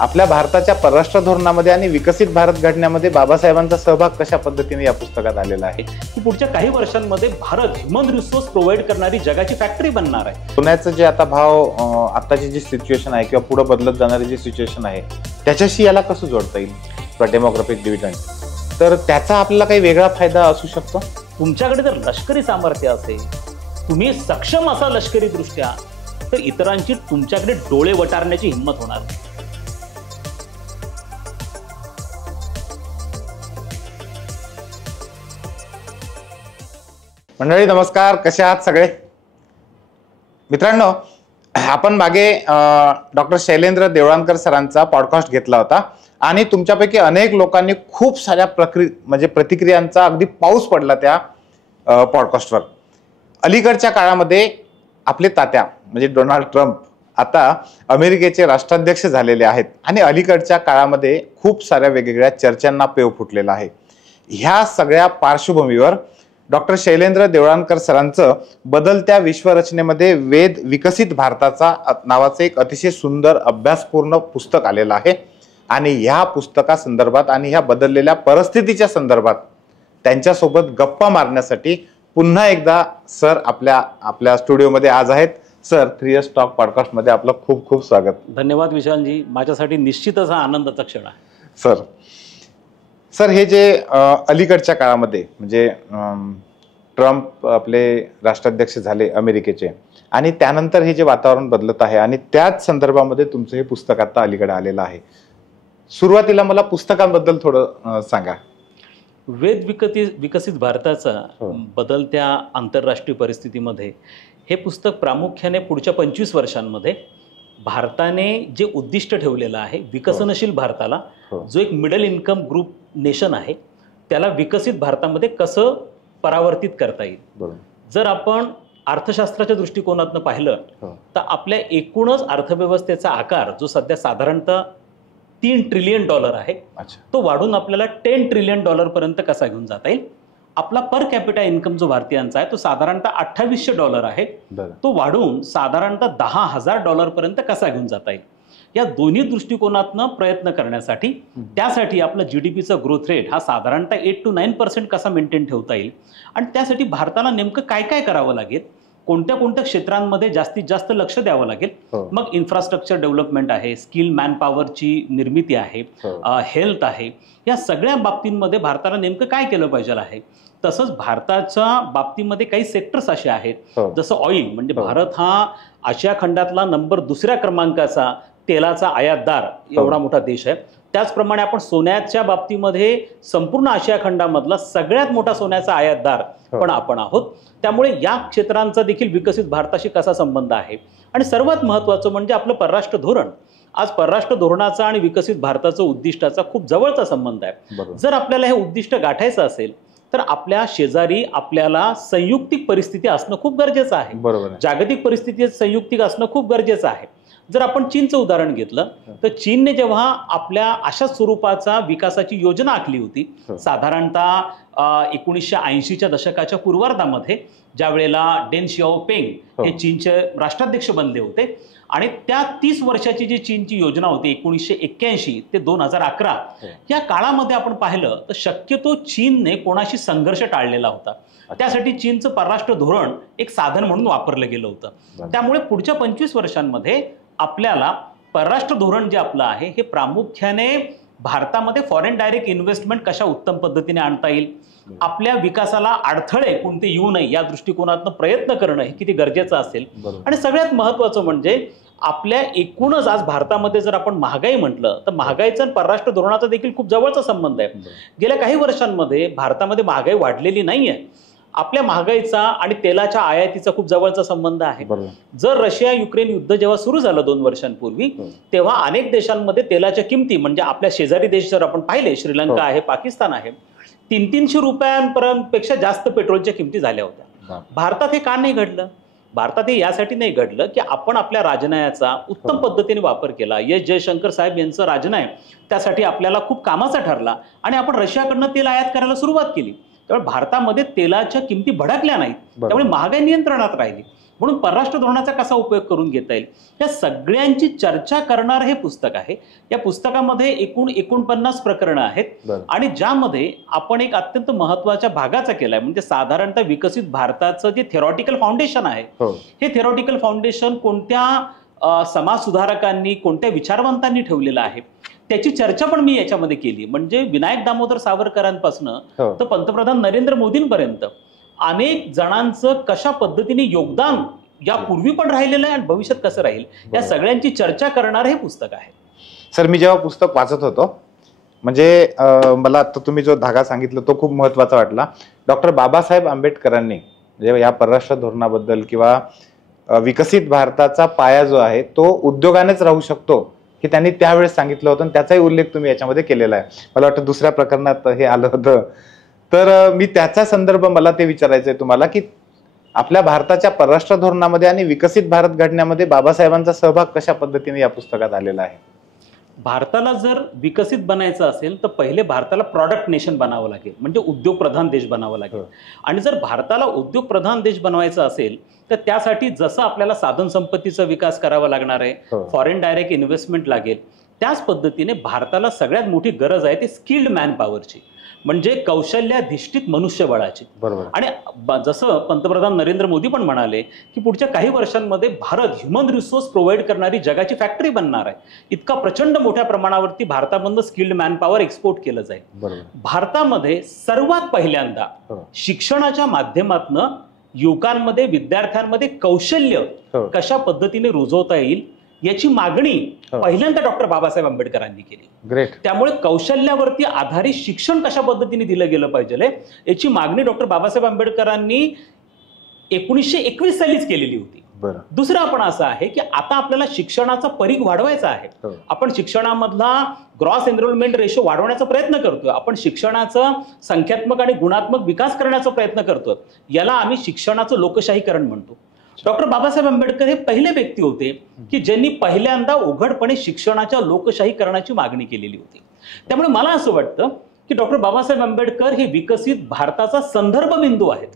आपल्या भारताच्या परराष्ट्र धोरणामध्ये आणि विकसित भारत घडण्यामध्ये बाबासाहेबांचा सहभाग कशा पद्धतीने या पुस्तकात आलेला आहे की पुढच्या काही वर्षांमध्ये भारत ह्युमन रिसोर्स प्रोव्हाइड करणारी जगाची फॅक्टरी बनणार आहे। सोन्याचं जे आता भाव आताची जी सिच्युएशन आहे किंवा पुढे बदलत जाणारी जी सिच्युएशन आहे त्याच्याशी याला कसं जोडता येईल डेमोग्राफिक डिव्हिडंड, तर त्याचा आपल्याला काही वेगळा फायदा असू शकतो। तुमच्याकडे जर लष्करी सामर्थ्य असेल, तुम्ही सक्षम असा लष्करी दृष्ट्या, तर इतरांची तुमच्याकडे डोळे वटारण्याची हिंमत होणार नाही। मंडळी नमस्कार, कसे आहात सगळे मित्रांनो। आपण मागे डॉक्टर शैलेंद्र देवळानकर सरांचा पॉडकास्ट घेतला होता आणि तुमच्यापैकी अनेक लोकांनी खूप साऱ्या प्रतिक्रियांचा अगदी पाऊस पडला त्या पॉडकास्टवर। अलीकडच्या काळामध्ये आपले तात्या म्हणजे डोनाल्ड ट्रम्प आता अमेरिकेचे राष्ट्राध्यक्ष झालेले आहेत आणि अलीकडच्या काळामध्ये खूप साऱ्या वेगवेगळ्या चर्चांना पेव फुटलेला आहे। ह्या सगळ्या पार्श्वभूमीवर डॉक्टर शैलेंद्र देवळानकर सरांचं बदलत्या विश्वरचनेमध्ये वेद विकसित भारताचा नावाचं एक अतिशय सुंदर अभ्यासपूर्ण पुस्तक आलेलं आहे आणि ह्या पुस्तकासंदर्भात आणि ह्या बदललेल्या परिस्थितीच्या संदर्भात त्यांच्यासोबत गप्पा मारण्यासाठी पुन्हा एकदा सर आपल्या स्टुडिओमध्ये आज आहेत। सर, 3S टॉक पॉडकास्टमध्ये आपलं खूप खूप स्वागत। धन्यवाद विशालजी, माझ्यासाठी निश्चितच हा आनंदाचा क्षण आहे। सर हे जे अलीकडच्या काळामध्ये म्हणजे ट्रम्प आपले राष्ट्राध्यक्ष झाले अमेरिकेचे आणि त्यानंतर हे जे वातावरण बदलत आहे आणि त्याच संदर्भामध्ये तुमचं हे पुस्तक आता अलीकडे आलेलं आहे। सुरुवातीला मला पुस्तकांबद्दल थोडं सांगा। वेद विकसित भारताचा बदलत्या आंतरराष्ट्रीय परिस्थितीमध्ये हे पुस्तक प्रामुख्याने पुढच्या 25 वर्षांमध्ये भारताने जे उद्दिष्ट ठेवलेलं आहे विकसनशील भारताला, जो एक मिडल इन्कम ग्रुप नेशन आहे, त्याला विकसित भारतामध्ये कसं परावर्तित करता येईल। जर आपण अर्थशास्त्राच्या दृष्टिकोनातून पाहिलं तर आपल्या एकूणच अर्थव्यवस्थेचा आकार जो सध्या साधारणतः $3 ट्रिलियन आहे, तो वाढून आपल्याला $10 ट्रिलियन पर्यंत कसा घेऊन जाता येईल। आपला पर कॅपिटा इन्कम जो भारतीयांचा आहे तो साधारणतः $2800 आहे, तो वाढून साधारणतः $10,000 पर्यंत कसा घेऊन जाता येईल। या दोन्ही दृष्टिकोनातून प्रयत्न करण्यासाठी त्यासाठी आपला जीडीपीचा ग्रोथ रेट हा साधारणतः 8 to 9% कसा मेंटेन ठेवता येईल आणि त्यासाठी भारताला नेमकं काय काय करावं लागेल, कोणत्या कोणत्या क्षेत्रांमध्ये जास्तीत जास्त लक्ष द्यावं लागेल। मग इन्फ्रास्ट्रक्चर डेव्हलपमेंट आहे, स्किल मॅनपॉवरची निर्मिती आहे, हेल्थ आहे, या सगळ्या बाबतींमध्ये भारताला नेमकं काय केलं पाहिजे आहे। तसंच भारताच्या बाबतीमध्ये काही सेक्टर्स असे आहेत जसं ऑइल, म्हणजे भारत हा आशिया खंडातला नंबर 2ऱ्या क्रमांकाचा तेलाचा आयातदार एवढा मोठा देश आहे। त्याचप्रमाणे आपण सोन्याच्या बाबतीमध्ये संपूर्ण आशिया खंडामधला सगळ्यात मोठा सोन्याचा आयातदार पण आपण आहोत। त्यामुळे या क्षेत्रांचा देखील विकसित भारताशी कसा संबंध आहे आणि सर्वात महत्त्वाचं म्हणजे आपलं परराष्ट्र धोरण। आज परराष्ट्र धोरणाचा आणि विकसित भारताचं उद्दिष्टाचा खूप जवळचा संबंध आहे। जर आपल्याला हे उद्दिष्ट गाठायचं असेल तर आपल्या शेजारी आपल्याला संयुक्तिक परिस्थिती असणं खूप गरजेचं आहे। जागतिक परिस्थितीत संयुक्तिक असणं खूप गरजेचं आहे। जर आपण चीनचं उदाहरण घेतलं तर चीनने जेव्हा आपल्या अशा स्वरूपाचा विकासाची योजना आखली होती साधारणतः 1980च्या दशकाच्या पूर्वार्धामध्ये, ज्या वेळेला डेन शियाओपिंग हे चीनचे राष्ट्राध्यक्ष बनले होते आणि त्या 30 वर्षाची जी चीनची योजना होती 1981 ते 2011 या काळामध्ये आपण पाहिलं तर शक्यतो चीनने कोणाशी संघर्ष टाळलेला होता। त्यासाठी चीनचं परराष्ट्र धोरण एक साधन म्हणून वापरलं गेलं होतं। त्यामुळे पुढच्या 25 वर्षांमध्ये आपल्याला परराष्ट्र धोरण जे आपलं आहे हे प्रामुख्याने भारतामध्ये फॉरेन डायरेक्ट इन्व्हेस्टमेंट कशा उत्तम पद्धतीने आणता येईल, आपल्या विकासाला अडथळे कोणते येऊ नये या दृष्टिकोनातून प्रयत्न करणं हे किती गरजेचं असेल। आणि सगळ्यात महत्त्वाचं म्हणजे आपल्या एकूणच आज भारतामध्ये जर आपण महागाई म्हटलं तर महागाईचा आणि परराष्ट्र धोरणाचा देखील खूप जवळचा संबंध आहे। गेल्या काही वर्षांमध्ये भारतामध्ये महागाई वाढलेली नाहीये। आपल्या महागाईचा आणि तेलाच्या आयातीचा खूप जवळचा संबंध आहे। जर रशिया युक्रेन युद्ध जेव्हा सुरू झालं 2 वर्षांपूर्वी, तेव्हा अनेक देशांमध्ये तेलाच्या किमती, म्हणजे आपल्या शेजारी देश जर आपण पाहिले, श्रीलंका आहे, पाकिस्तान आहे, 300-300 रुपयांपेक्षा जास्त पेट्रोलच्या किमती झाल्या होत्या। भारतात हे का नाही घडलं? भारतात हे यासाठी नाही घडलं की आपण आपल्या राजनयाचा उत्तम पद्धतीने वापर केला। एस जयशंकर साहेब यांचं राजनय त्यासाठी आपल्याला खूप कामाचा ठरला आणि आपण रशियाकडनं तेल आयात करायला सुरुवात केली। त्यामुळे भारतामध्ये तेलाच्या किमती भडकल्या नाहीत, त्यामुळे महागाई नियंत्रणात राहिली। म्हणून परराष्ट्र धोरणाचा कसा उपयोग करून घेता येईल या सगळ्यांची चर्चा करणारं हे पुस्तक आहे. या पुस्तकामध्ये एकूण 49 प्रकरणं आहेत आणि ज्यामध्ये आपण एक अत्यंत महत्वाच्या भागाचा केलाय, म्हणजे साधारणतः विकसित भारताचं जे थेरॉटिकल फाउंडेशन आहे हे थेरॉटिकल फाउंडेशन कोणत्या समाज सुधारकांनी कोणत्या विचारवंतांनी ठेवलेलं आहे त्याची चर्चा पण मी याच्यामध्ये केली. म्हणजे विनायक दामोदर सावरकरांपासून तर पंतप्रधान नरेंद्र मोदींपर्यंत अनेक जणांचं कशा पद्धतीने योगदान यापूर्वी पण राहिलेलं आहे आणि भविष्यात कसं राहील या सगळ्यांची चर्चा करणारं हे पुस्तक आहे. सर, मी जेव्हा पुस्तक वाचत होतो म्हणजे मला आता तुम्ही जो धागा सांगितला तो खूप महत्वाचा वाटला. डॉक्टर बाबासाहेब आंबेडकरांनी म्हणजे या परराष्ट्र धोरणाबद्दल किंवा विकसित भारताचा पाया जो आहे तो उद्योगानेच राहू शकतो हे त्यांनी त्यावेळेस सांगितलं होतं आणि त्याचाही उल्लेख तुम्ही याच्यामध्ये केलेला आहे. मला वाटतं दुसऱ्या प्रकरणात हे आलं होतं. तर मी त्याचा संदर्भ मला ते विचारायचं आहे तुम्हाला की आपल्या भारताच्या परराष्ट्र धोरणामध्ये आणि विकसित भारत घडण्यामध्ये बाबासाहेबांचा सहभाग कशा पद्धतीने या पुस्तकात आलेला आहे. भारताला जर विकसित बनायचं असेल तर पहिले भारताला प्रॉडक्ट नेशन बनावं लागेल, म्हणजे उद्योगप्रधान देश बनावं लागेल. आणि जर भारताला उद्योगप्रधान देश बनवायचा असेल तर त्यासाठी जसं आपल्याला साधन संपत्तीचा विकास करावा लागणार आहे, फॉरेन डायरेक्ट इन्व्हेस्टमेंट लागेल, त्याच पद्धतीने भारताला सगळ्यात मोठी गरज आहे ती स्किल्ड मॅन पॉवरची, म्हणजे कौशल्याधिष्ठित मनुष्यबळाची. आणि जसं पंतप्रधान नरेंद्र मोदी पण म्हणाले की पुढच्या काही वर्षांमध्ये भारत ह्युमन रिसोर्स प्रोव्हाइड करणारी जगाची फॅक्टरी बनणार आहे. इतका प्रचंड मोठ्या प्रमाणावरती भारतामधून स्किल्ड मॅन पॉवर एक्सपोर्ट केलं जाईल. भारतामध्ये सर्वात पहिल्यांदा शिक्षणाच्या माध्यमातून युवकांमध्ये विद्यार्थ्यांमध्ये कौशल्य कशा पद्धतीने रुजवता येईल याची मागणी पहिल्यांदा डॉक्टर बाबासाहेब आंबेडकरांनी केली. त्यामुळे कौशल्यावरती आधारित शिक्षण कशा पद्धतीने दिलं गेलं पाहिजे याची मागणी डॉक्टर बाबासाहेब आंबेडकरांनी 1921 सालीच केलेली होती. दुसरं आपण असं आहे की आता आपल्याला शिक्षणाचा परीघ वाढवायचा आहे. आपण शिक्षणामधला ग्रॉस एनरोलमेंट रेशो वाढवण्याचा प्रयत्न करतोय. आपण शिक्षणाचा संख्यात्मक आणि गुणात्मक विकास करण्याचा प्रयत्न करतोय. याला आम्ही शिक्षणाचं लोकशाहीकरण म्हणतो. डॉक्टर बाबासाहेब आंबेडकर हे पहिले व्यक्ती होते की ज्यांनी पहिल्यांदा उघडपणे शिक्षणाच्या लोकशाहीकरणाची मागणी केलेली होती. त्यामुळे मला असं वाटतं की डॉक्टर बाबासाहेब आंबेडकर हे विकसित भारताचा संदर्भ बिंदू आहेत.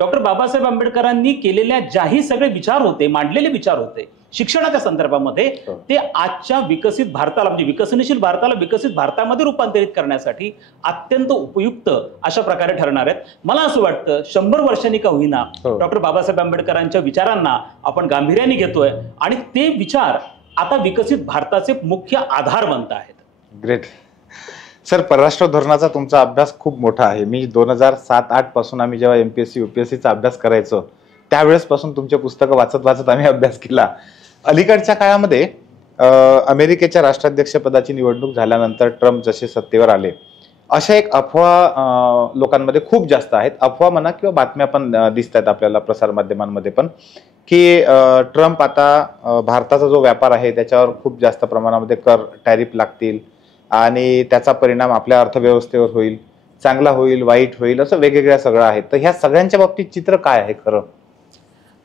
डॉक्टर बाबासाहेब आंबेडकरांनी केलेल्या ज्याही सगळे विचार होते, मांडलेले विचार होते शिक्षणाच्या संदर्भामध्ये, ते आजच्या विकसित भारताला म्हणजे विकसनशील भारताला विकसित भारतामध्ये रूपांतरित करण्यासाठी अत्यंत उपयुक्त अशा प्रकारे ठरणार आहेत. मला असं वाटतं 100 वर्षांनी का होईना डॉक्टर बाबासाहेब आंबेडकरांच्या विचारांना आपण गांभीर्याने घेतोय आणि ते विचार आता विकसित भारताचे मुख्य आधार बनत आहेत. ग्रेट. सर, परराष्ट्र धोरणाचा तुमचा अभ्यास खूप मोठा आहे. मी 2007-08 पासून आम्ही जेव्हा MPSC UPSCचा अभ्यास करायचो त्यावेळेसपासून तुमचे पुस्तकं वाचत वाचत आम्ही अभ्यास केला. अलीकडच्या काळामध्ये अमेरिकेच्या राष्ट्राध्यक्षपदाची निवडणूक झाल्यानंतर ट्रम्प जसे सत्तेवर आले अशा एक अफवा लोकांमध्ये खूप जास्त आहेत. अफवा म्हणा किंवा बातम्या पण दिसत आहेत आपल्याला प्रसारमाध्यमांमध्ये पण की ट्रम्प आता भारताचा जो व्यापार आहे त्याच्यावर खूप जास्त प्रमाणामध्ये कर टॅरिफ लागतील आणि त्याचा परिणाम आपल्या अर्थव्यवस्थेवर होईल, चांगला होईल, वाईट होईल, असं वेगवेगळ्या सगळं आहे. तर ह्या सगळ्यांच्या बाबतीत चित्र काय आहे खरं?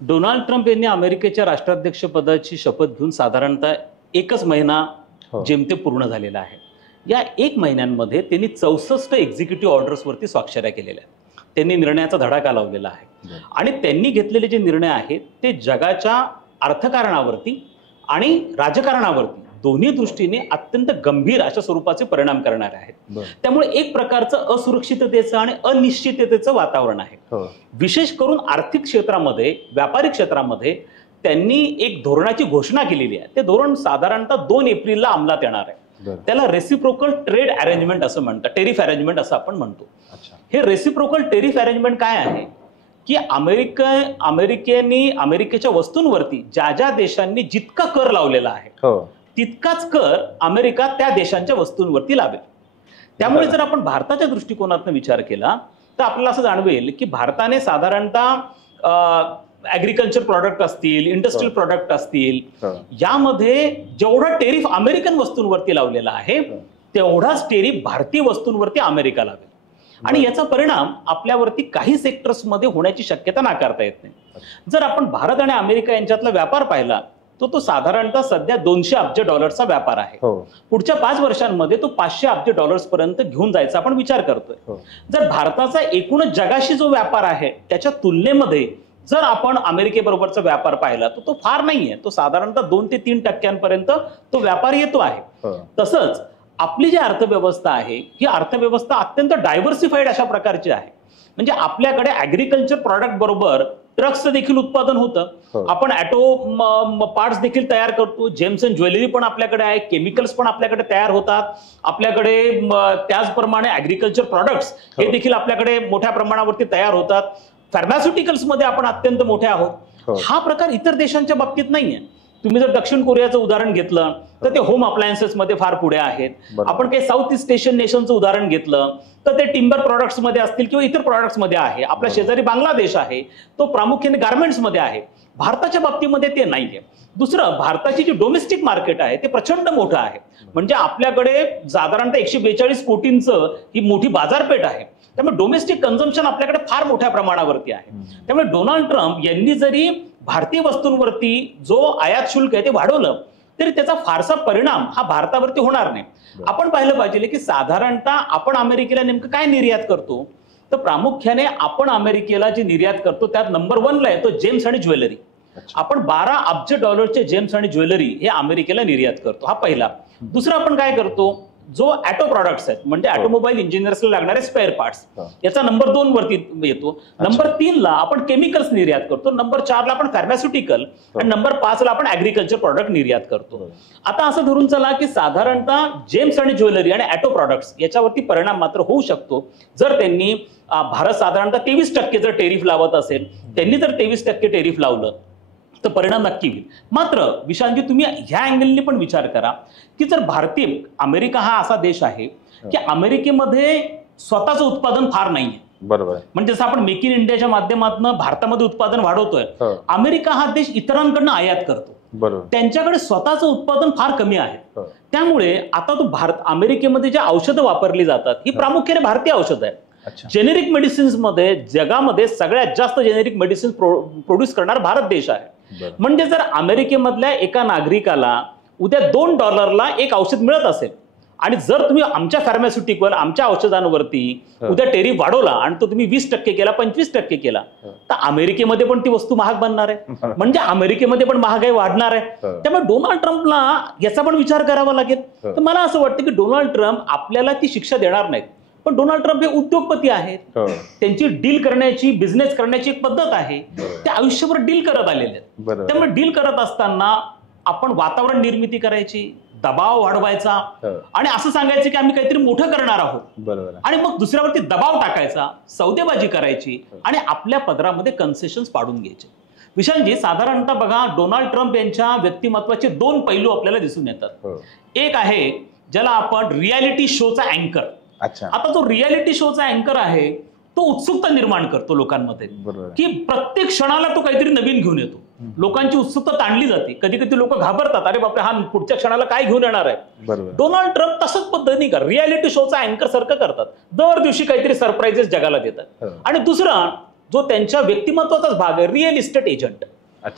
डोनाल्ड ट्रम्प यांनी अमेरिकेच्या राष्ट्राध्यक्ष पदाची शपथ घेऊन साधारणतः 1 महिना जेमते पूर्ण झालेला आहे. या 1 महिन्यांमध्ये त्यांनी 64 एक्झिक्युटिव्ह ऑर्डर्सवरती स्वाक्षऱ्या केलेल्या आहेत. त्यांनी निर्णयाचा धडाका लावलेला आहे आणि त्यांनी घेतलेले जे निर्णय आहेत ते जगाच्या अर्थकारणावरती आणि राजकारणावरती दोन्ही दृष्टीने अत्यंत गंभीर अशा स्वरूपाचे परिणाम करणारे आहेत. त्यामुळे एक प्रकारचं असुरक्षिततेचं आणि अनिश्चिततेचं वातावरण आहे. विशेष करून आर्थिक क्षेत्रामध्ये, व्यापारी क्षेत्रामध्ये त्यांनी एक धोरणाची घोषणा केलेली आहे. ते धोरण साधारणतः 2 एप्रिलला अंमलात येणार आहे. त्याला रेसिप्रोकल ट्रेड अरेंजमेंट असं म्हणतात, टेरिफ अरेंजमेंट असं आपण म्हणतो. हे रेसिप्रोकल टेरिफ अरेंजमेंट काय आहे की अमेरिकेच्या वस्तूंवरती ज्या ज्या देशांनी जितका कर लावलेला आहे तितकाच कर अमेरिका त्या देशांच्या वस्तूंवरती लावेल. त्यामुळे जर आपण भारताच्या दृष्टिकोनातून विचार केला तर आपल्याला असं जाणवेल की भारताने साधारणतः ऍग्रिकल्चर प्रॉडक्ट असतील, इंडस्ट्रियल प्रॉडक्ट असतील, यामध्ये जेवढा टेरिफ अमेरिकन वस्तूंवरती लावलेला आहे तेवढाच टेरिफ भारतीय वस्तूंवरती अमेरिका लावेल. आणि याचा परिणाम आपल्यावरती काही सेक्टर्समध्ये होण्याची शक्यता नाकारता येत नाही. जर आपण भारत आणि अमेरिका यांच्यातला व्यापार पाहिला तो साधारणतः सध्या $200 अब्ज व्यापार आहे. पुढच्या 5 वर्षांमध्ये तो $500 अब्ज पर्यंत घेऊन जायचा आपण विचार करतोय. जर भारताचा एकूणच जगाशी जो व्यापार आहे त्याच्या तुलनेमध्ये जर आपण अमेरिकेबरोबरचा व्यापार पाहिला तर तो फार नाहीये, तो साधारणतः 2 ते 3% तो व्यापार येतो आहे. तसंच आपली जी अर्थव्यवस्था आहे ही अर्थव्यवस्था अत्यंत डायव्हर्सिफाईड अशा प्रकारची आहे. म्हणजे आपल्याकडे ऍग्रिकल्चर प्रॉडक्ट बरोबर ट्रक्सचं देखील उत्पादन होतं, आपण ऑटो पार्ट्स देखील तयार करतो, जेम्स अँड ज्वेलरी पण आपल्याकडे आहे, केमिकल्स पण आपल्याकडे तयार होतात आपल्याकडे, त्याचप्रमाणे ऍग्रिकल्चर प्रोडक्ट्स हे देखील आपल्याकडे मोठ्या प्रमाणावरती तयार होतात. फार्मास्युटिकल्स मध्ये आपण अत्यंत मोठे आहोत. हा प्रकार इतर देशांच्या बाबतीत नाहीये. तुम्ही जर दक्षिण कोरियाचं उदाहरण घेतलं तर ते होम अप्लायन्सेस मध्ये फार पुढे आहेत. आपण काही साऊथ ईस्ट एशियन नेशनचं उदाहरण घेतलं तर ते टिंबर प्रॉडक्ट्स मध्ये असतील किंवा इतर प्रॉडक्ट्स मध्ये आहे. आपला शेजारी बांगलादेश आहे, तो प्रामुख्याने गार्मेंट्स मध्ये आहे. भारताच्या बाबतीमध्ये ते नाहीये. दुसरं, भारताची जी डोमेस्टिक मार्केट आहे ते प्रचंड मोठं आहे. म्हणजे आपल्याकडे साधारणतः 142 कोटींचं ही मोठी बाजारपेठ आहे. त्यामुळे डोमेस्टिक कन्झम्पशन आपल्याकडे फार मोठ्या प्रमाणावरती आहे. त्यामुळे डोनाल्ड ट्रम्प यांनी जरी भारतीय वस्तूंवरती जो आयात शुल्क आहे ते वाढवलं तरी त्याचा फारसा परिणाम हा भारतावरती होणार नाही. आपण पाहिलं पाहिजे की साधारणतः आपण अमेरिकेला नेमकं काय निर्यात करतो, तर प्रामुख्याने आपण अमेरिकेला जे निर्यात करतो त्यात नंबर 1 ला आहे तो जेम्स आणि ज्वेलरी. आपण 12 अब्ज डॉलरचे जेम्स आणि ज्वेलरी हे अमेरिकेला निर्यात करतो, हा पहिला. दुसरा, आपण काय करतो, जो ऑटो प्रॉडक्ट्स आहेत म्हणजे ऑटोमोबाईल इंजिनियर्सला लागणारे स्पेअर पार्ट्स, याचा नंबर 2 वरती येतो. नंबर 3 ला आपण केमिकल्स निर्यात करतो, नंबर 4 ला आपण फार्मास्युटिकल आणि नंबर 5 ला आपण ऍग्रिकल्चर प्रॉडक्ट निर्यात करतो. आता असं धरून चला की साधारणतः जेम्स आणि ज्वेलरी आणि ऑटो प्रॉडक्ट्स याच्यावरती परिणाम मात्र होऊ शकतो जर त्यांनी भारत साधारणतः 23% जर टेरिफ लावत असेल, त्यांनी जर 23% टेरिफ लावलं तर परिणाम नक्की होईल. मात्र विशांतजी, तुम्ही ह्या अँगलने पण विचार करा की जर भारतीय, अमेरिका हा असा देश आहे की अमेरिकेमध्ये स्वतःचं उत्पादन फार नाहीये. बरोबर. म्हणजे जसं आपण मेक इन इंडियाच्या माध्यमातून भारतामध्ये उत्पादन वाढवतोय, अमेरिका हा देश इतरांकडनं आयात करतो. बरोबर. त्यांच्याकडे स्वतःचं उत्पादन फार कमी आहे. त्यामुळे आता तो अमेरिकेमध्ये जे औषधं वापरली जातात ही प्रामुख्याने भारतीय औषधं आहेत. जेनेरिक मेडिसिन्स मध्ये जगामध्ये सगळ्यात जास्त जेनेरिक मेडिसिन प्रोड्यूस करणारा भारत देश आहे. म्हणजे जर अमेरिकेमधल्या एका नागरिकाला उद्या $2 एक औषध मिळत असेल आणि जर तुम्ही आमच्या फार्मास्युटिकल, आमच्या औषधांवरती उद्या टेरिफ वाढवला आणि तो तुम्ही 20% केला, 25% केला, तर अमेरिकेमध्ये पण ती वस्तू महाग बनणार आहे. म्हणजे अमेरिकेमध्ये पण महागाई वाढणार आहे. त्यामुळे डोनाल्ड ट्रम्पला याचा पण विचार करावा लागेल. तर मला असं वाटतं की डोनाल्ड ट्रम्प आपल्याला ती शिक्षा देणार नाहीत. पण डोनाल्ड ट्रम्प हे उद्योगपती आहेत, त्यांची डील करण्याची, बिझनेस करण्याची एक पद्धत आहे. ते आयुष्यभर डील करत आलेले आहेत. त्यामुळे डील करत असताना आपण वातावरण निर्मिती करायची, दबाव वाढवायचा आणि असं सांगायचं की आम्ही काहीतरी मोठं करणार आहोत आणि मग दुसऱ्यावरती दबाव टाकायचा, सौदेबाजी करायची आणि आपल्या पदरामध्ये कन्सेशन्स पाडून घ्यायचे. विशालजी, साधारणतः बघा, डोनाल्ड ट्रम्प यांच्या व्यक्तिमत्वाचे 2 पैलू आपल्याला दिसून येतात. एक आहे ज्याला आपण रियालिटी शोचा अँकर. आता जो रियालिटी शोचा अँकर आहे तो उत्सुकता निर्माण करतो लोकांमध्ये की प्रत्येक क्षणाला तो काहीतरी नवीन घेऊन येतो. लोकांची उत्सुकता ताणली जाते. कधी कधी लोक घाबरतात, अरे बापरे, हा पुढच्या क्षणाला काय घेऊन येणार आहे. डोनाल्ड ट्रम्प तसंच पद्धतीने का रियालिटी शोचा अँकर सारखं करतात, दर दिवशी काहीतरी सरप्राइजेस जगाला देतात. आणि दुसरा जो त्यांच्या व्यक्तिमत्वाचाच भाग आहे, रिअल इस्टेट एजंट.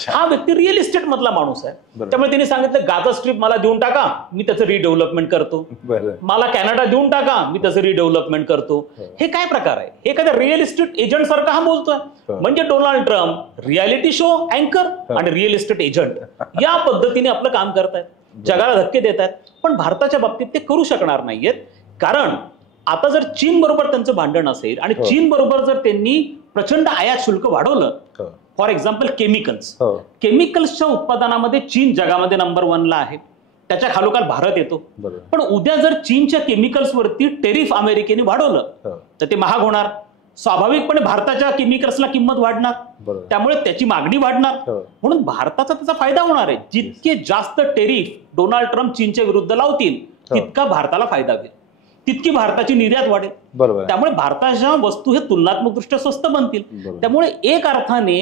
हा व्यक्ती रिअल इस्टेट मधला माणूस आहे. त्यामुळे त्यांनी सांगितलं, गाझा स्ट्रीप मला देऊन टाका, मी त्याचं रिडेव्हलपमेंट करतो. मला कॅनडा देऊन टाका, मी त्याचं रिडेव्हलपमेंट करतो. हे काय प्रकार आहे? हे एखाद्या रिअल इस्टेट एजंट सारखा हा बोलतोय. म्हणजे डोनाल्ड ट्रम्प रियालिटी शो अँकर आणि रिअल इस्टेट एजंट या पद्धतीने आपलं काम करतायत, जगाला धक्के देत आहेत. पण भारताच्या बाबतीत ते करू शकणार नाहीयेत. कारण आता जर चीन बरोबर त्यांचं भांडण असेल आणि चीन बरोबर जर त्यांनी प्रचंड आयात शुल्क वाढवलं, फॉर एक्झाम्पल केमिकल्सच्या उत्पादनामध्ये चीन जगामध्ये नंबर 1 ला आहे, त्याच्या खालोखाल भारत येतो. पण उद्या जर चीनच्या केमिकल्सवरती टेरिफ अमेरिकेने वाढवलं तर ते महाग होणार. स्वाभाविकपणे भारताच्या केमिकल्सला किंमत वाढणार, त्यामुळे त्याची मागणी वाढणार. म्हणून भारताचा त्याचा फायदा होणार आहे. जितके जास्त टेरिफ डोनाल्ड ट्रम्प चीनच्या विरुद्ध लावतील तितका भारताला फायदा होईल, तितकी भारताची निर्यात वाढेल. त्यामुळे भारताच्या वस्तू हे तुलनात्मकदृष्ट्या स्वस्त बनतील. त्यामुळे एक अर्थाने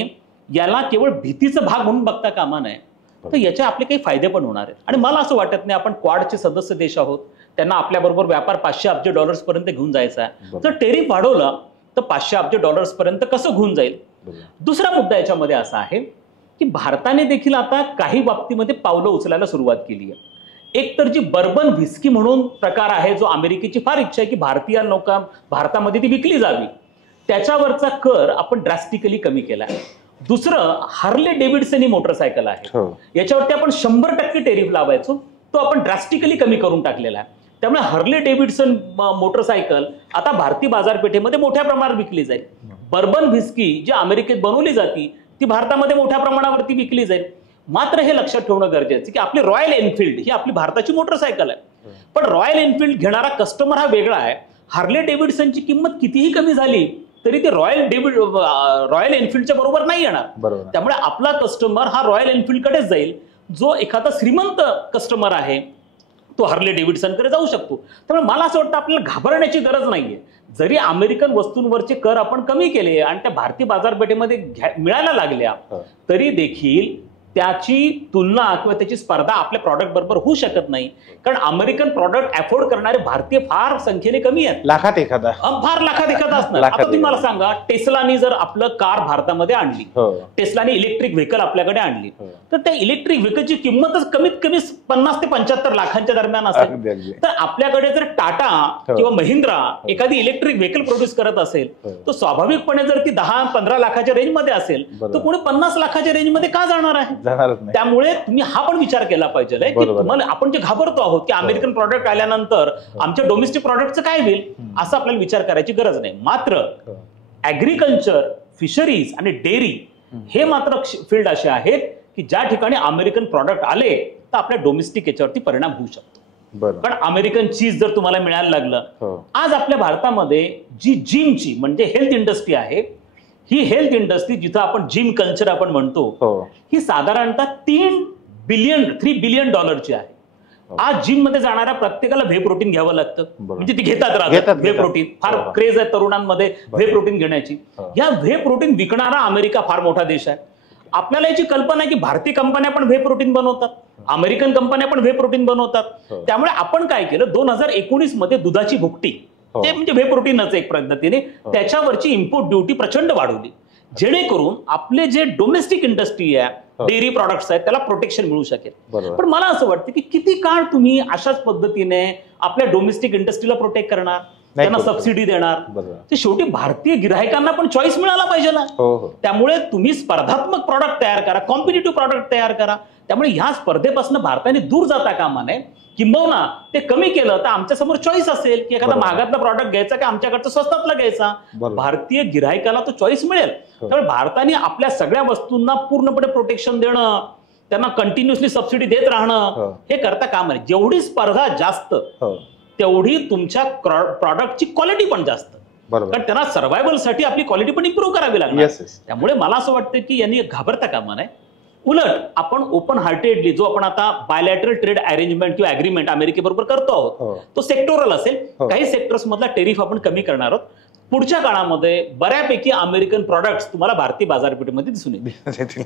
याला केवळ भीतीचा भाग म्हणून बघता कामा नये, तर याचे आपले काही फायदे पण होणार आहेत. आणि मला असं वाटत नाही, आपण क्वाडचे सदस्य देश आहोत, त्यांना आपल्याबरोबर व्यापार 500 अब्ज डॉलर्स पर्यंत घेऊन जायचा आहे. जर टेरिफ वाढवलं तर 500 अब्ज डॉलर्स पर्यंत कसं घेऊन जाईल. दुसरा मुद्दा याच्यामध्ये असा आहे की भारताने देखील आता काही बाबतीमध्ये पावलं उचलायला सुरुवात केली आहे. एक तर जी बर्बन व्हिस्की म्हणून प्रकार आहे, जो अमेरिकेची फार इच्छा आहे की भारतीय भारतामध्ये ती विकली जावी, त्याच्यावरचा कर आपण ड्रास्टिकली कमी केला आहे. दुसरं हार्ले डेव्हिडसन ही मोटरसायकल आहे, याच्यावरती आपण 100% टेरिफ लावायचो, तो आपण ड्रास्टिकली कमी करून टाकलेला आहे. त्यामुळे हार्ले डेव्हिडसन मोटरसायकल आता भारतीय बाजारपेठेमध्ये मोठ्या प्रमाणात विकली जाईल. बर्बन व्हिस्की जी अमेरिकेत बनवली जाते ती भारतामध्ये मोठ्या प्रमाणावरती विकली जाईल. मात्र हे लक्षात ठेवणं गरजेचं की आपली रॉयल एनफिल्ड ही आपली भारताची मोटरसायकल आहे, पण रॉयल एनफिल्ड घेणारा कस्टमर हा वेगळा आहे. हार्ले डेव्हिडसनची किंमत कितीही कमी झाली तरी ते रॉयल एनफिल्डच्या बरोबर नाही येणार. त्यामुळे आपला कस्टमर हा रॉयल एनफिल्डकडेच जाईल. जो एखादा श्रीमंत कस्टमर आहे तो हार्ले डेव्हिडसनकडे जाऊ शकतो. त्यामुळे मला असं वाटतं आपल्याला घाबरण्याची गरज नाहीये. जरी अमेरिकन वस्तूंवरचे कर आपण कमी केले आणि त्या भारतीय बाजारपेठेमध्ये मिळायला लागल्या तरी देखील त्याची तुलना किंवा त्याची स्पर्धा आपल्या प्रॉडक्ट बरोबर होऊ शकत नाही. कारण अमेरिकन प्रॉडक्ट अफोर्ड करणारे भारतीय फार संख्येने कमी आहेत. लाखात एखादा, फार लाखात एखादा असणार. आता तुम्ही मला सांगा, टेस्लानी जर आपलं कार भारतामध्ये आणली, टेस्लानी इलेक्ट्रिक व्हेकल आपल्याकडे आणली, तर त्या इलेक्ट्रिक व्हेकलची किंमतच कमीत कमी 50 ते 75 लाखांच्या दरम्यान असेल. तर आपल्याकडे जर टाटा किंवा महिंद्रा एखादी इलेक्ट्रिक व्हेकल प्रोड्यूस करत असेल तर स्वाभाविकपणे जर ती 10-15 लाखाच्या रेंजमध्ये असेल तर कोणी 50 लाखाच्या रेंजमध्ये का जाणार आहे? त्यामुळे तुम्ही हा पण विचार केला पाहिजे की तुम्हाला आपण जे घाबरतो आहोत की अमेरिकन प्रॉडक्ट आल्यानंतर आमच्या डोमेस्टिक प्रॉडक्टचं काय होईल, असं आपल्याला विचार करायची गरज नाही. मात्र ऍग्रिकल्चर, फिशरीज आणि डेअरी हे मात्र फील्ड असे आहेत की ज्या ठिकाणी अमेरिकन प्रॉडक्ट आले तर आपल्या डोमेस्टिक याच्यावरती परिणाम होऊ शकतो. पण अमेरिकन चीज जर तुम्हाला मिळायला लागलं, आज आपल्या भारतामध्ये जी जिमची म्हणजे हेल्थ इंडस्ट्री आहे, ही हेल्थ इंडस्ट्री जिथं आपण जिम कल्चर आपण म्हणतो, ही साधारणतः $3 बिलियन डॉलरची आहे. आज जिम मध्ये जाणाऱ्या प्रत्येकाला व्हे प्रोटीन घ्यावं लागतं, म्हणजे ती घेतात व्हे प्रोटीन. फार क्रेज आहे तरुणांमध्ये व्हे प्रोटीन घेण्याची. या व्हे प्रोटीन विकणारा अमेरिका फार मोठा देश आहे. आपल्याला याची कल्पना आहे की भारतीय कंपन्या पण व्हे प्रोटीन बनवतात, अमेरिकन कंपन्या पण व्हे प्रोटीन बनवतात. त्यामुळे आपण काय केलं, 2019 मध्ये दुधाची भुकटी, ते म्हणजे व्हे प्रोटीनच एक पद्धतीने, त्याच्यावरची इम्पोर्ट ड्युटी प्रचंड वाढवली, जेणेकरून आपले जे डोमेस्टिक इंडस्ट्री आहे, डेअरी प्रॉडक्ट्स आहेत, त्याला प्रोटेक्शन मिळू शकेल. पण मला असं वाटतं की किती काळ तुम्ही अशाच पद्धतीने आपल्या डोमेस्टिक इंडस्ट्रीला प्रोटेक्ट करणार, त्यांना सबसिडी देणार? ते शेवटी भारतीय गिरायकांना पण चॉईस मिळाला पाहिजे ना. त्यामुळे तुम्ही स्पर्धात्मक प्रॉडक्ट तयार करा, कॉम्पिटिटिव्ह प्रॉडक्ट तयार करा. त्यामुळे ह्या स्पर्धेपासून भारताने दूर जाता कामा नये. किंबहुना ते कमी केलं तर आमच्या समोर चॉईस असेल की एखादा महागातला प्रॉडक्ट घ्यायचा की आमच्याकडचा स्वस्तातला घ्यायचा. भारतीय गिरायकाला तो चॉईस मिळेल. त्यामुळे भारताने आपल्या सगळ्या वस्तूंना पूर्णपणे प्रोटेक्शन देणं, त्यांना कंटिन्युअसली सबसिडी देत राहणं हे करता कामा नये. जेवढी स्पर्धा जास्त तेवढी तुमच्या प्रॉडक्टची क्वालिटी पण जास्त, कारण त्यांना सर्व्हायव्हलसाठी आपली क्वालिटी पण इम्प्रूव्ह करावी लागणार. त्यामुळे मला असं वाटतं की यांनी घाबरता कामा नये. उलट आपण ओपन हार्टेडली जो आपण आता बायलॅटरल ट्रेड अरेंजमेंट किंवा अग्रीमेंट अमेरिकेबरोबर करतो आहोत, तो सेक्टोरल असेल. काही सेक्टर्स मधला टेरिफ आपण कमी करणार आहोत. पुढच्या काळामध्ये बऱ्यापैकी अमेरिकन प्रॉडक्ट्स तुम्हाला भारतीय बाजारपेठेमध्ये दिसून येतील.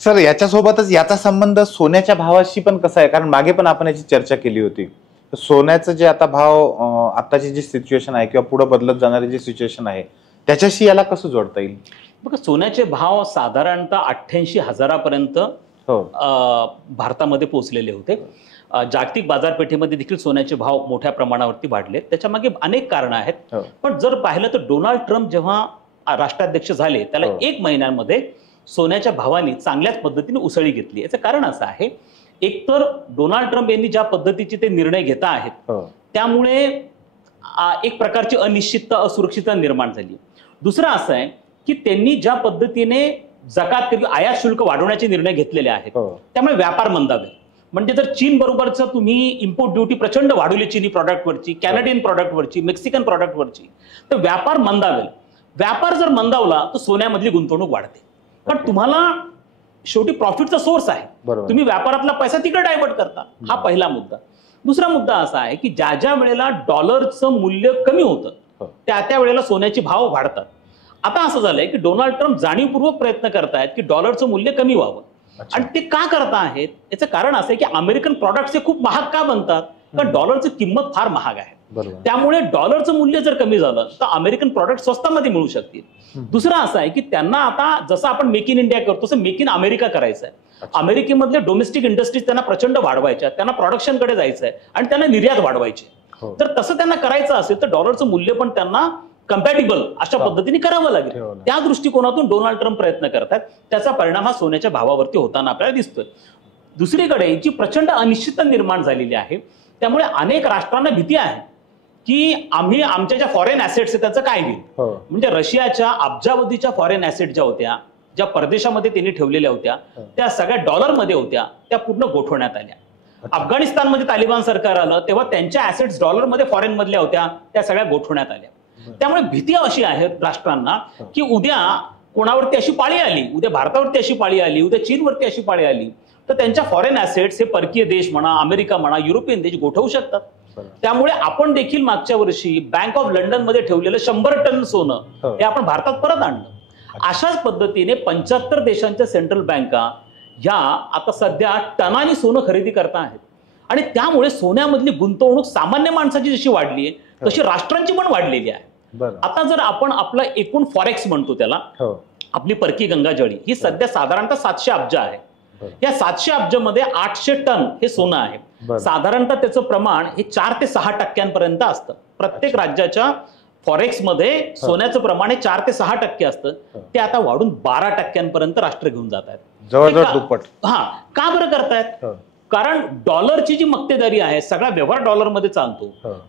सर, याच्यासोबतच याचा संबंध सोन्याच्या भावाशी पण कसा आहे? कारण मागे पण आपण याची चर्चा केली होती. सोन्याचं जे आता भाव, आताची जी सिच्युएशन आहे किंवा पुढे बदलत जाणारी जी सिच्युएशन आहे, त्याच्याशी याला कसं जोडता येईल? बघा, सोन्याचे भाव साधारणतः 88,000पर्यंत भारतामध्ये पोहोचलेले होते. जागतिक बाजारपेठेमध्ये देखील सोन्याचे भाव मोठ्या प्रमाणावरती वाढले. त्याच्या मागे अनेक कारणं आहेत. पण जर पाहिलं तर डोनाल्ड ट्रम्प जेव्हा राष्ट्राध्यक्ष झाले त्याला 1 महिन्यामध्ये सोन्याच्या भावाने चांगल्याच पद्धतीने उसळी घेतली. याचं कारण असं आहे, एकतर डोनाल्ड ट्रम्प यांनी ज्या पद्धतीचे ते निर्णय घेता आहेत त्यामुळे एक प्रकारची अनिश्चितता, असुरक्षितता निर्माण झाली. दुसरं असं आहे की त्यांनी ज्या पद्धतीने जकात किंवा आयात शुल्क वाढवण्याचे निर्णय घेतलेले आहेत त्यामुळे व्यापार मंदावेल. म्हणजे जर चीन बरोबरच तुम्ही इम्पोर्ट ड्युटी प्रचंड वाढवली चीनी प्रॉडक्टवरची, कॅनेडियन प्रॉडक्टवरची, मेक्सिकन प्रॉडक्टवरची, तर व्यापार मंदावेल. व्यापार जर मंदावला तर सोन्यामधली गुंतवणूक वाढते, कारण तुम्हाला शेवटी प्रॉफिटचा सोर्स आहे. तुम्ही व्यापारातला पैसा तिकडे डायव्हर्ट करता. हा पहिला मुद्दा. दुसरा मुद्दा असा आहे की ज्या ज्या वेळेला डॉलरचं मूल्य कमी होतं त्या वेळेला सोन्याचे भाव वाढतात. आता असं झालंय की डोनाल्ड ट्रम्प जाणीवपूर्वक प्रयत्न करतायत की डॉलरचं मूल्य कमी व्हावं. आणि ते का करत आहेत याचं कारण असं आहे की अमेरिकन प्रॉडक्ट्स हे खूप महाग का बनतात, कारण डॉलरची किंमत फार महाग आहे. त्यामुळे डॉलरचं मूल्य जर कमी झालं तर अमेरिकन प्रॉडक्ट स्वस्तामध्ये मिळू शकतील. दुसरं असं आहे की त्यांना आता जसं आपण मेक इन इंडिया करतो तसं मेक इन अमेरिका करायचं आहे. अमेरिकेमधले डोमेस्टिक इंडस्ट्रीज त्यांना प्रचंड वाढवायच्या, त्यांना प्रोडक्शनकडे जायचं आहे आणि त्यांना निर्यात वाढवायची. तर तसं त्यांना करायचं असेल तर डॉलरचं मूल्य पण त्यांना कम्पॅटिबल अशा पद्धतीने करावं लागेल. ठेवलं. त्या दृष्टिकोनातून डोनाल्ड ट्रम्प प्रयत्न करतात. त्याचा परिणाम हा सोन्याच्या भावावरती होताना आपल्याला दिसतोय. दुसरीकडे जी प्रचंड अनिश्चितता निर्माण झालेली आहे, त्यामुळे अनेक राष्ट्रांना भीती आहे की आम्ही आमच्या ज्या फॉरेन ऍसेट्स आहेत त्याचं काय होईल. म्हणजे रशियाच्या अब्जावधीच्या फॉरेन ऍसेट ज्या होत्या, ज्या परदेशामध्ये त्यांनी ठेवलेल्या होत्या, त्या सगळ्या डॉलरमध्ये होत्या, त्या पूर्ण गोठवण्यात आल्या. अफगाणिस्तानमध्ये तालिबान सरकार आलं तेव्हा त्यांच्या ऍसेट्स डॉलरमध्ये फॉरेन मधल्या होत्या, त्या सगळ्या गोठवण्यात आल्या. त्यामुळे भीती अशी आहे राष्ट्रांना की उद्या कोणावरती अशी पाळी आली, उद्या भारतावरती अशी पाळी आली, उद्या चीनवरती अशी पाळी आली, तर त्यांच्या फॉरेन ऍसेट्स हे परकीय देश म्हणा, अमेरिका म्हणा, युरोपियन देश गोठवू शकतात. त्यामुळे आपण देखील मागच्या वर्षी बँक ऑफ लंडन मध्ये ठेवलेलं 100 टन सोनं हे आपण भारतात परत आणलं. अशाच पद्धतीने 75 देशांच्या सेंट्रल बँका ह्या आता सध्या टनानी सोनं खरेदी करता आहेत. आणि त्यामुळे सोन्यामधली गुंतवणूक सामान्य माणसाची जशी वाढली आहे तशी राष्ट्रांची पण वाढलेली आहे. आता जर आपण आपला एकूण फॉरेक्स म्हणतो त्याला, आपली परकी गंगाजळी ही सध्या साधारणतः 700 अब्ज आहे. या 700 अब्ज मध्ये 800 टन हे सोनं आहे. साधारणतः त्याचं प्रमाण हे 4 ते 6% असतं. प्रत्येक राज्याच्या फॉरेक्स मध्ये सोन्याचं प्रमाण हे 4 ते 6% असतं. ते आता वाढून 12% राष्ट्र घेऊन जात आहेत. जवळजवळ दुप्पट. हा, का बरं करतायत? कारण डॉलरची जी मक्तेदारी आहे, सगळा व्यवहार डॉलरमध्ये चालतो.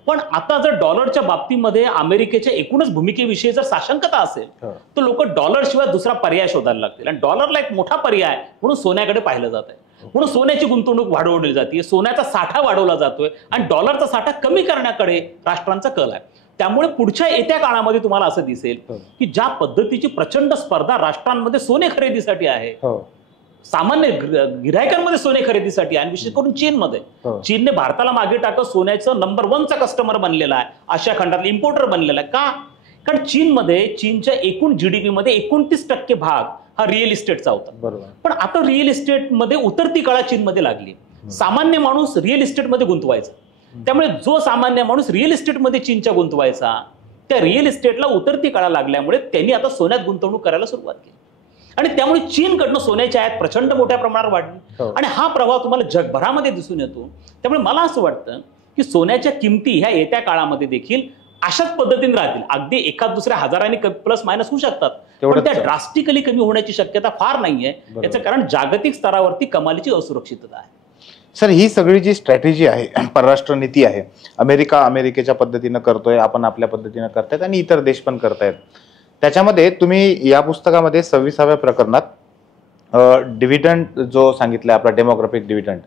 पण आता जर डॉलरच्या बाबतीमध्ये अमेरिकेच्या एकूणच भूमिकेविषयी जर साशंकता असेल तर लोक डॉलर शिवाय दुसरा पर्याय शोधायला लागतील. आणि डॉलरला एक मोठा पर्याय म्हणून सोन्याकडे पाहिलं जात आहे. म्हणून सोन्याची गुंतवणूक वाढवली जाते, सोन्याचा साठा वाढवला जातोय आणि डॉलरचा साठा कमी करण्याकडे राष्ट्रांचा कल आहे. त्यामुळे पुढच्या येत्या काळामध्ये तुम्हाला असं दिसेल की ज्या पद्धतीची प्रचंड स्पर्धा राष्ट्रांमध्ये सोने खरेदीसाठी आहे, सामान्य गिरायकांमध्ये सोने खरेदीसाठी आणि विशेष करून चीनमध्ये, चीनने भारताला मागे टाकत सोन्याचं नंबर 1चा कस्टमर बनलेला आहे, आशिया खंडातला इम्पोर्टर बनलेला आहे. का? कारण चीनमध्ये, चीनच्या एकूण जीडीपी मध्ये 29% भाग हा रिअल इस्टेटचा होता. पण आता रिअल इस्टेटमध्ये उतरती कळा चीनमध्ये लागली. सामान्य माणूस रिअल इस्टेटमध्ये गुंतवायचा. त्यामुळे जो सामान्य माणूस रिअल इस्टेटमध्ये चीनच्या गुंतवायचा, त्या रिअल इस्टेटला उतरती कळा लागल्यामुळे त्यांनी आता सोन्यात गुंतवणूक करायला सुरुवात केली. आणि त्यामुळे चीनकडनं सोन्याची आयात प्रचंड मोठ्या प्रमाणावर वाढली. आणि हा प्रभाव तुम्हाला जगभरामध्ये दिसून येतो. त्यामुळे मला असं वाटतं की सोन्याच्या किमती ह्या येत्या काळामध्ये देखील अशाच पद्धतीने राहतील. अगदी एखाद दुसऱ्या हजारांनी प्लस मायनस होऊ शकतात, पण त्या ड्रास्टिकली कमी होण्याची शक्यता फार नाहीये. याचं कारण जागतिक स्तरावरती कमालीची असुरक्षितता आहे. सर, ही सगळी जी स्ट्रॅटेजी आहे, परराष्ट्र नीती आहे, अमेरिका अमेरिकेच्या पद्धतीनं करतोय, आपण आपल्या पद्धतीनं करतायत आणि इतर देश पण करतायत. त्याच्यामध्ये तुम्ही या पुस्तकामध्ये 26व्या प्रकरणात डिव्हिडंड जो सांगितलाय, आपला डेमोग्राफिक डिव्हिडंड,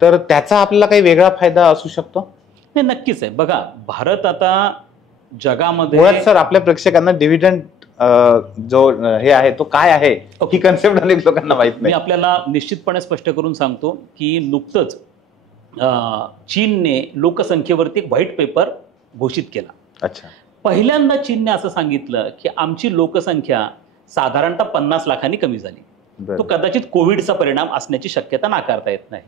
तर त्याचा आपल्याला काही वेगळा फायदा असू शकतो? नाही, नक्कीच आहे. बघा, भारत आता जगामध्ये मुळात सर आपल्या प्रेक्षकांना डिव्हिडंड जो हे आहे तो काय आहे ही कन्सेप्ट अनेक लोकांना माहित नाही. मी आपल्याला निश्चितपणे स्पष्ट करून सांगतो की नुकतंच चीनने लोकसंख्येवरती एक व्हाईट पेपर घोषित केला. अच्छा. पहिल्यांदा चीनने असं सांगितलं की आमची लोकसंख्या साधारणतः 50 लाखांनी कमी झाली. तो कदाचित कोविडचा परिणाम असण्याची शक्यता नाकारता येत नाही.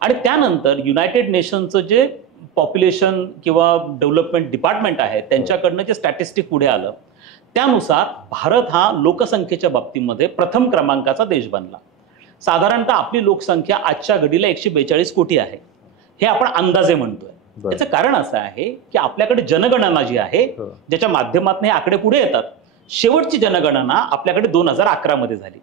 आणि त्यानंतर युनायटेड नेशनचं जे पॉप्युलेशन किंवा डेव्हलपमेंट डिपार्टमेंट आहे त्यांच्याकडनं जे स्टॅटिस्टिक पुढे आलं त्यानुसार भारत हा लोकसंख्येच्या बाबतीमध्ये प्रथम क्रमांकाचा देश बनला. साधारणतः आपली लोकसंख्या आजच्या घडीला 142 कोटी आहे, हे आपण अंदाजे म्हणतोय. याचं कारण असं आहे की आपल्याकडे जनगणना जी आहे, ज्याच्या माध्यमातून हे आकडे पुढे येतात, शेवटची जनगणना आपल्याकडे 2011 मध्ये झाली.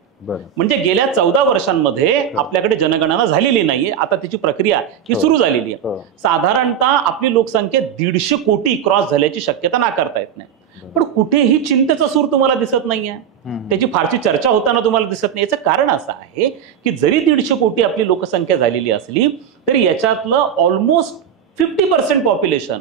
म्हणजे गेल्या 14 वर्षांमध्ये आपल्याकडे जनगणना झालेली नाहीये. आता त्याची प्रक्रिया ही सुरू झालेली आहे. साधारणतः आपली लोकसंख्या 150 कोटी क्रॉस झाल्याची शक्यता नाकारता येत नाही. पण कुठेही चिंतेचा सूर तुम्हाला दिसत नाहीये, त्याची फारशी चर्चा होताना तुम्हाला दिसत नाही. याचं कारण असं आहे की जरी 150 कोटी आपली लोकसंख्या झालेली असली तरी याच्यातलं ऑलमोस्ट 50% पॉप्युलेशन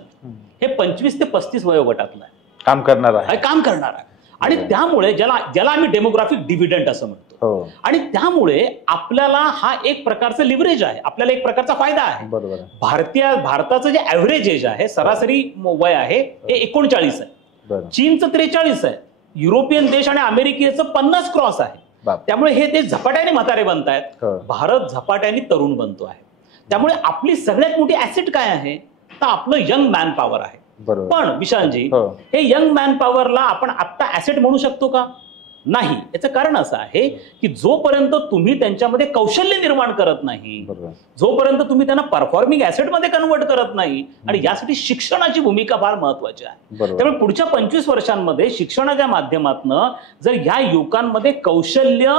हे 25 ते 35 वयोगटातलं काम करणार आहे. आणि त्यामुळे ज्याला आम्ही डेमोग्राफिक डिव्हिडंड असं म्हणतो. आणि त्यामुळे आपल्याला हा एक प्रकारचा लिव्हरेज आहे, आपल्याला एक प्रकारचा फायदा आहे. भारताचं जे ऍव्हरेज एज आहे, सरासरी वय आहे, हे 39 आहे. चीनचं 43 आहे. युरोपियन देश आणि अमेरिकेचं 50 क्रॉस आहे. त्यामुळे हे देश झपाट्याने म्हातारे बनतायत, भारत झपाट्याने तरुण बनतो आहे. त्यामुळे आपली सगळ्यात मोठी ऍसेट काय आहे तर आपलं यंग मॅन पॉवर आहे. पण विशालजी, हे यंग मॅन पॉवरला आपण आता ऍसेट म्हणू शकतो का? नाही. याचं कारण असं आहे की जोपर्यंत तुम्ही त्यांच्यामध्ये कौशल्य निर्माण करत नाही, जोपर्यंत तुम्ही त्यांना परफॉर्मिंग ऍसेटमध्ये कन्वर्ट करत नाही, आणि यासाठी शिक्षणाची भूमिका फार महत्वाची आहे. त्यामुळे पुढच्या 25 वर्षांमध्ये शिक्षणाच्या माध्यमातून जर ह्या युवकांमध्ये कौशल्य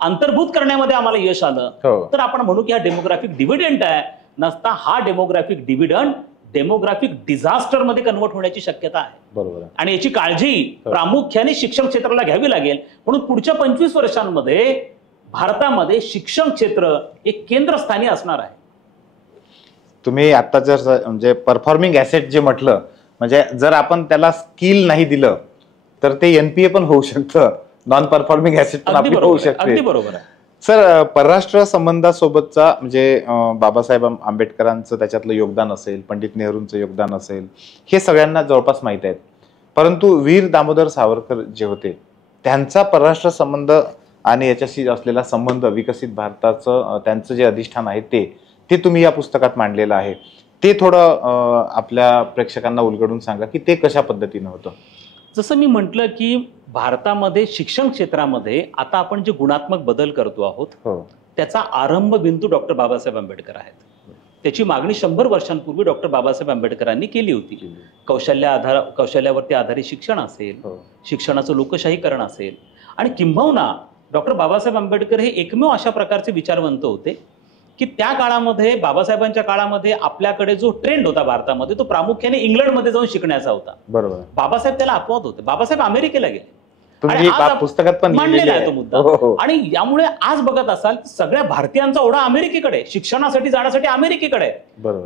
अंतर्भूत करण्यामध्ये आम्हाला यश आलं तर आपण म्हणू की हा डेमोग्राफिक डिव्हिडंड आहे. नसता हा डेमोग्राफिक डिव्हिडंड डेमोग्राफिक डिझास्टर मध्ये कन्वर्ट होण्याची शक्यता आहे. बरोबर. आणि याची काळजी प्रामुख्याने शिक्षण क्षेत्राला घ्यावी लागेल. म्हणून पुढच्या 25 वर्षांमध्ये भारतामध्ये शिक्षण क्षेत्र एक केंद्रस्थानी असणार आहे. तुम्ही आता जर म्हणजे परफॉर्मिंग ऍसेट जे म्हटलं, म्हणजे जर आपण त्याला स्किल नाही दिलं तर ते एनपीए पण होऊ शकतं, नॉन परफॉर्मिंग ऍसेट पण आपली होऊ शकते. अगदी बरोबर आहे सर. परराष्ट्र संबंधासोबतचा म्हणजे बाबासाहेब आंबेडकरांचं त्याच्यातलं योगदान असेल, पंडित नेहरूंचं योगदान असेल, हे सगळ्यांना जवळपास माहीत आहेत. परंतु वीर दामोदर सावरकर जे होते त्यांचा परराष्ट्र संबंध आणि याच्याशी असलेला संबंध, विकसित भारताचं त्यांचं जे अधिष्ठान आहे ते तुम्ही या पुस्तकात मांडलेलं आहे. ते थोडं आपल्या प्रेक्षकांना उलगडून सांगा की ते कशा पद्धतीनं होतं. जसं मी म्हटलं की भारतामध्ये शिक्षण क्षेत्रामध्ये आता आपण जे गुणात्मक बदल करतो आहोत त्याचा आरंभ बिंदू डॉक्टर बाबासाहेब आंबेडकर आहेत. त्याची मागणी 100 वर्षांपूर्वी डॉक्टर बाबासाहेब आंबेडकरांनी केली होती. कौशल्यावरती आधारित शिक्षण असेल, शिक्षणाचं लोकशाहीकरण असेल, आणि किंबहुना डॉक्टर बाबासाहेब आंबेडकर हे एकमेव अशा प्रकारचे विचारवंत होते की त्या काळामध्ये, बाबासाहेबांच्या काळामध्ये आपल्याकडे जो ट्रेंड होता भारतामध्ये तो प्रामुख्याने इंग्लंडमध्ये जाऊन शिकण्याचा होता. बरोबर. बाबासाहेब त्याला अपवाद होते. बाबासाहेब अमेरिकेला गेले. पुस्तकात पण मांडलेला आहे तो मुद्दा. आणि यामुळे आज बघत असाल सगळ्या भारतीयांचा ओढा अमेरिकेकडे, शिक्षणासाठी जाण्यासाठी अमेरिकेकडे.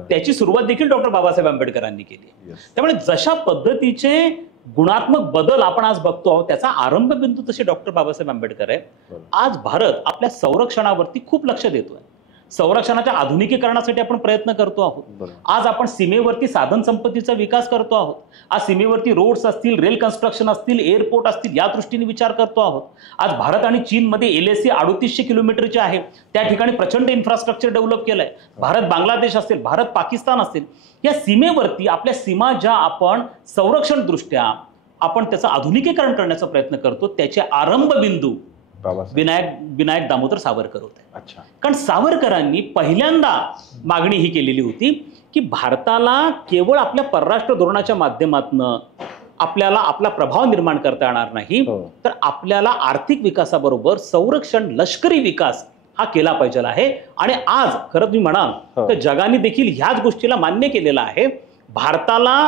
त्याची सुरुवात देखील डॉक्टर बाबासाहेब आंबेडकरांनी केली. त्यामुळे जशा पद्धतीचे गुणात्मक बदल आपण आज बघतो आहोत त्याचा आरंभ बिंदू तसे डॉक्टर बाबासाहेब आंबेडकर आहे. आज भारत आपल्या संरक्षणावरती खूप लक्ष देतोय. संरक्षणाच्या आधुनिकीकरणासाठी आपण प्रयत्न करतो आहोत. आज आपण सीमेवरती साधन संपत्तीचा विकास करतो आहोत. आज सीमेवरती रोड्स असतील, रेल कन्स्ट्रक्शन असतील, एअरपोर्ट असतील, या दृष्टीने विचार करतो आहोत. आज भारत आणि चीनमध्ये LAC 3800 किलोमीटरचे आहे. त्या ठिकाणी प्रचंड इन्फ्रास्ट्रक्चर डेव्हलप केलंय. भारत बांगलादेश असेल, भारत पाकिस्तान असेल, या सीमेवरती आपल्या सीमा ज्या आपण संरक्षण दृष्ट्या आपण त्याचं आधुनिकीकरण करण्याचा प्रयत्न करतो त्याचे आरंभ बिंदू विनायक दामोदर सावरकर होते. कारण सावरकरांनी पहिल्यांदा मागणी ही केलेली होती की भारताला केवळ आपल्या परराष्ट्र धोरणाच्या माध्यमातून आपल्याला आपला प्रभाव निर्माण करता येणार नाही, तर आपल्याला आर्थिक विकासाबरोबर संरक्षण, लष्करी विकास हा केला पाहिजे आहे. आणि आज खरं तुम्ही म्हणाल तर जगाने देखील ह्याच गोष्टीला मान्य केलेलं आहे. भारताला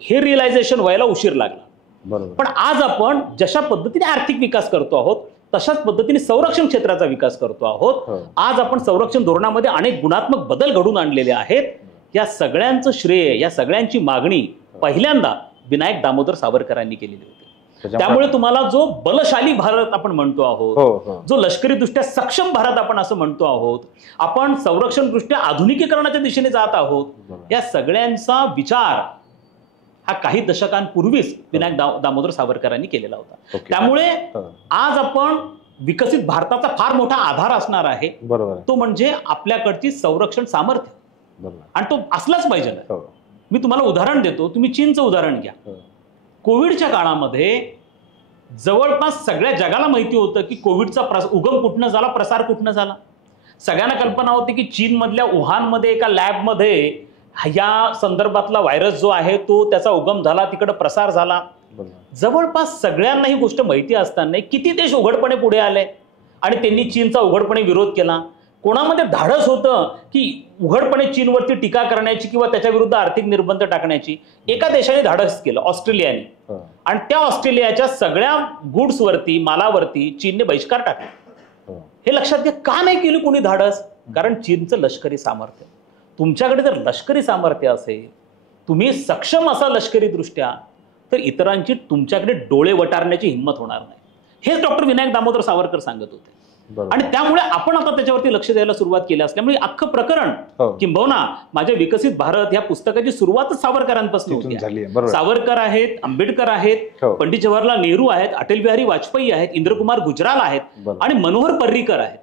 हे रिअलायझेशन व्हायला उशीर लागला, पण आज आपण जशा पद्धतीने आर्थिक विकास करतो आहोत तशाच पद्धतीने संरक्षण क्षेत्राचा विकास करतो आहोत. आज आपण संरक्षण धोरणामध्ये अनेक गुणात्मक बदल घडून आणलेले आहेत. या सगळ्यांचं श्रेय, या सगळ्यांची मागणी पहिल्यांदा विनायक दामोदर सावरकरांनी केलेली होती. त्यामुळे तुम्हाला जो बलशाली भारत आपण म्हणतो आहोत, जो लष्करीदृष्ट्या सक्षम भारत आपण असं म्हणतो आहोत, आपण संरक्षण दृष्ट्या आधुनिकीकरणाच्या दिशेने जात आहोत, या सगळ्यांचा विचार हा काही दशकांपूर्वीच विनायक दामोदर सावरकरांनी केलेला होता. त्यामुळे आज आपण विकसित भारताचा फार मोठा आधार असणार आहे. तो म्हणजे आपल्याकडची संरक्षण सामर्थ्य, आणि तो असलाच पाहिजे. मी तुम्हाला उदाहरण देतो. तुम्ही चीनचं उदाहरण घ्या. कोविडच्या काळामध्ये जवळपास सगळ्या जगाला माहिती होतं की कोविडचा उगम कुठनं झाला, प्रसार कुठनं झाला. सगळ्यांना कल्पना होती की चीनमधल्या वुहानमध्ये एका लॅबमध्ये या संदर्भातला व्हायरस जो आहे तो त्याचा उगम झाला, तिकडे प्रसार झाला. जवळपास सगळ्यांना ही गोष्ट माहिती असताना किती देश उघडपणे पुढे आले आणि त्यांनी चीनचा उघडपणे विरोध केला. कोणामध्ये धाडस होतं की उघडपणे चीनवरती टीका करण्याची किंवा त्याच्या विरुद्ध आर्थिक निर्बंध टाकण्याची? एका देशाने धाडस केलं, ऑस्ट्रेलियाने. आणि त्या ऑस्ट्रेलियाच्या सगळ्या गुड्सवरती, मालावरती चीनने बहिष्कार टाकला. हे लक्षात घ्या. का नाही केलं कोणी धाडस? कारण चीनचं लष्करी सामर्थ्य. तुमच्याकडे जर लष्करी सामर्थ्य असेल, तुम्ही सक्षम असा लष्करी दृष्ट्या, तर इतरांची तुमच्याकडे डोळे वटारण्याची हिंमत होणार नाही. हेच डॉक्टर विनायक दामोदर सावरकर सांगत होते. आणि त्यामुळे आपण आता त्याच्यावरती लक्ष द्यायला सुरुवात केली असल्यामुळे अख्खं प्रकरण किंबहुना माझ्या विकसित भारत या पुस्तकाची सुरुवातच सावरकरांपासून होती. सावरकर आहेत, आंबेडकर आहेत, पंडित जवाहरलाल नेहरू आहेत, अटल बिहारी वाजपेयी आहेत, इंद्रकुमार गुजराल आहेत आणि मनोहर पर्रीकर आहेत.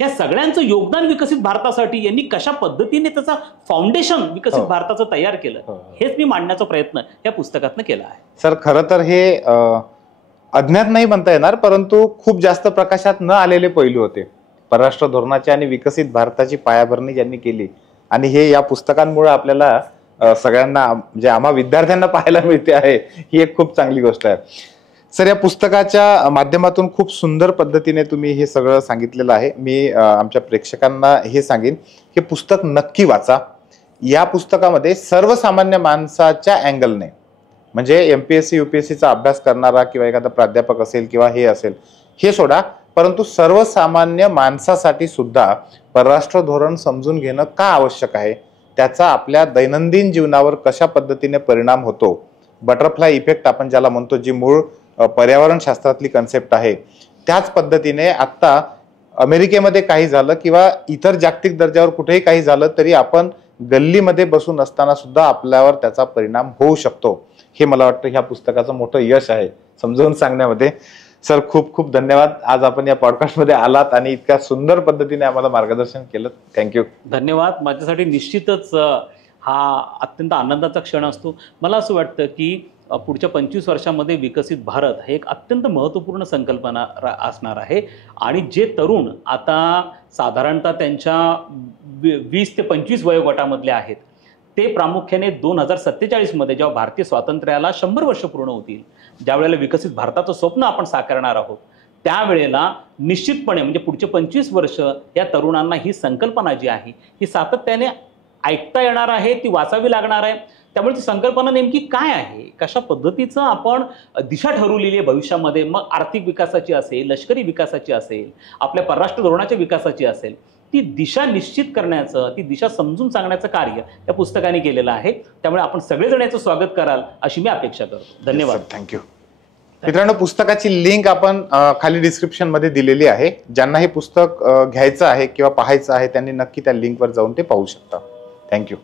या सगळ्यांचं योगदान विकसित भारतासाठी यांनी कशा पद्धतीने त्याचा फाउंडेशन विकसित भारताचं तयार केलं, हेच मी मांडण्याचा प्रयत्न या पुस्तकातनं केला आहे. सर, खरं तर हे अज्ञात नाही म्हणता येणार, परंतु खूप जास्त प्रकाशात न आलेले पैलू होते. परराष्ट्र धोरणाची आणि विकसित भारताची पायाभरणी ज्यांनी केली, आणि हे या पुस्तकांमुळे आपल्याला सगळ्यांना म्हणजे आम्हा विद्यार्थ्यांना पाहायला मिळते आहे, ही एक खूप चांगली गोष्ट आहे. सर, या पुस्तकाच्या माध्यमातून खूप सुंदर पद्धतीने तुम्ही हे सगळं सांगितलेलं आहे. मी आमच्या प्रेक्षकांना हे सांगेन की पुस्तक नक्की वाचा. या पुस्तकामध्ये सर्वसामान्य माणसाच्या अँगलने, म्हणजे MPSC UPSCचा अभ्यास करणारा किंवा एखादा प्राध्यापक असेल किंवा हे असेल, हे सोडा, परंतु सर्वसामान्य माणसासाठी सुद्धा परराष्ट्र धोरण समजून घेणं का आवश्यक आहे, त्याचा आपल्या दैनंदिन जीवनावर कशा पद्धतीने परिणाम होतो, बटरफ्लाय इफेक्ट आपण ज्याला म्हणतो, जी मूळ पर्यावरण शास्त्रातली कन्सेप्ट आहे, त्याच पद्धतीने आत्ता अमेरिकेमध्ये काही झालं किंवा इतर जागतिक दर्जावर कुठेही काही झालं तरी आपण गल्लीमध्ये बसून असताना सुद्धा आपल्यावर त्याचा परिणाम होऊ शकतो. हे मला वाटतं ह्या पुस्तकाचं मोठं यश आहे समजावून सांगण्यामध्ये. सर, खूप खूप धन्यवाद. आज आपण या पॉडकास्टमध्ये आलात आणि इतक्या सुंदर पद्धतीने आम्हाला मार्गदर्शन केलं. थँक्यू. धन्यवाद. माझ्यासाठी निश्चितच हा अत्यंत आनंदाचा क्षण असतो. मला असं वाटतं की पुढच्या 25 वर्षामध्ये विकसित भारत हे एक अत्यंत महत्त्वपूर्ण संकल्पना असणार आहे. आणि जे तरुण आता साधारणतः त्यांच्या 20 ते 25 वयोगटामधले आहेत, ते प्रामुख्याने 2047 मध्ये जेव्हा भारतीय स्वातंत्र्याला 100 वर्ष पूर्ण होतील, ज्यावेळेला विकसित भारताचं स्वप्न आपण साकारणार आहोत, त्यावेळेला निश्चितपणे म्हणजे पुढचे 25 वर्ष या तरुणांना ही संकल्पना जी आहे ही सातत्याने ऐकता येणार आहे, ती वाचावी लागणार आहे. त्यामुळे ती संकल्पना नेमकी काय आहे, कशा पद्धतीचं आपण दिशा ठरवलेली आहे भविष्यामध्ये, मग आर्थिक विकासाची असेल, लष्करी विकासाची असेल, आपल्या परराष्ट्र धोरणाच्या विकासाची असेल, ती दिशा निश्चित करण्याचं, ती दिशा समजून सांगण्याचं कार्य या पुस्तकाने केलेलं आहे. त्यामुळे आपण सगळेजण याचं स्वागत कराल अशी मी अपेक्षा करतो. धन्यवाद. थँक्यू. मित्रांनो, पुस्तकाची लिंक आपण खाली डिस्क्रिप्शन मध्ये दिलेली आहे. ज्यांना हे पुस्तक घ्यायचं आहे किंवा पाहायचं आहे त्यांनी नक्की त्या लिंकवर जाऊन ते पाहू शकता. थँक्यू.